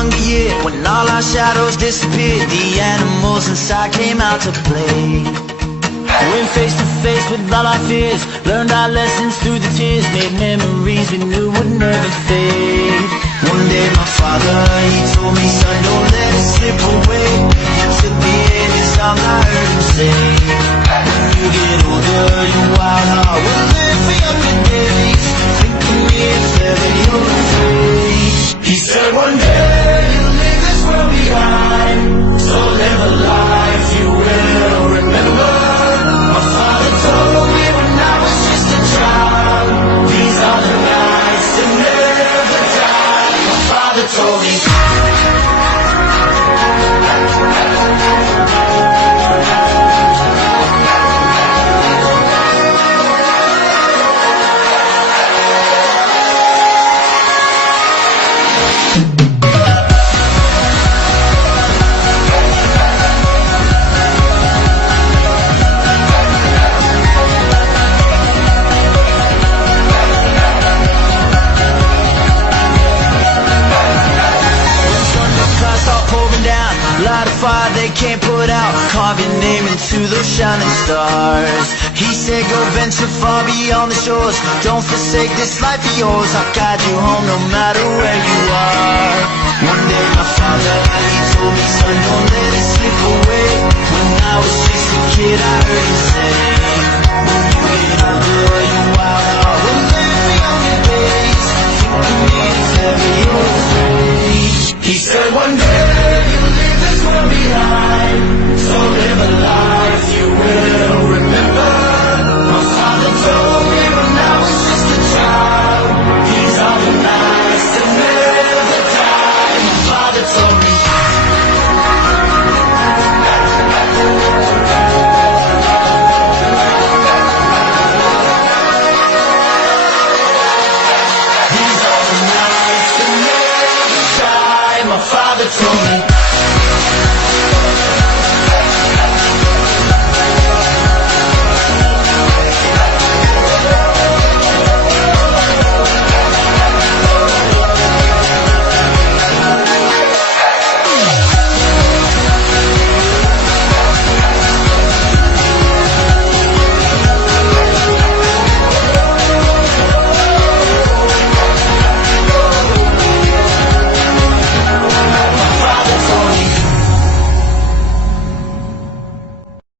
younger year, when all our shadows disappeared, the animals inside came out to play. Went face to face with all our fears, learned our lessons through the tears, made memories we knew would never fade. One day my father, he told me, son, don't let it slip away. He took me in his arms, I heard him say, when you get older, your wild heart will live for younger days. Think of me if ever you're afraid. He said one day you'll leave this world behind, so live a life you will remember. My father told me when I was just a child, these are the nights that never die. My father told me. Fire they can't put out, carve your name into those shining stars. He said go venture far beyond the shores, don't forsake this life of yours. I'll guide you home no matter where you are. One day my father, he told me, son, don't let it slip away. When I was just a kid I heard him say, when you get older your wild heart will live for younger days. Think of me if ever you're afraid. He said one day you'll leave this world behind, so live a life you will remember. My father told me when I was just a child, these are the nights that never die. My father told me. These are the nights that never die. My father told me.